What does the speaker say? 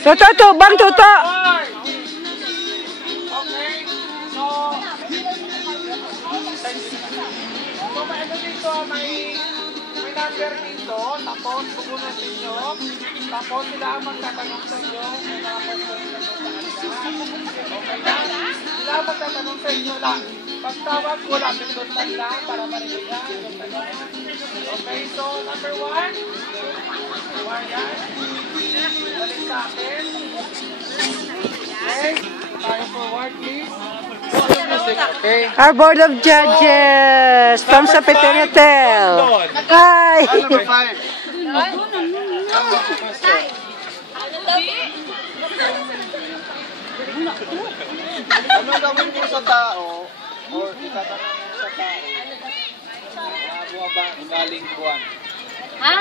Tuto, bang tuto. Okay. So may ano dito, may number dito, tapos pupunan sa inyo, tapos sila ang magtatanong sa inyo, may mga questions na sa kanila. Okay na? Sila ang magtatanong sa inyo lang. Pagtawag ko lang, pinuntan lang para marinig na. Okay, so number 1, Marian, balik sa akin. Okay, tayo forward please. Okay. Our board of judges from sa Petenitel. Hi. Number 5. Ano gawin mo sa tao or itatanong mo sa tao? Galing buwan. Ha?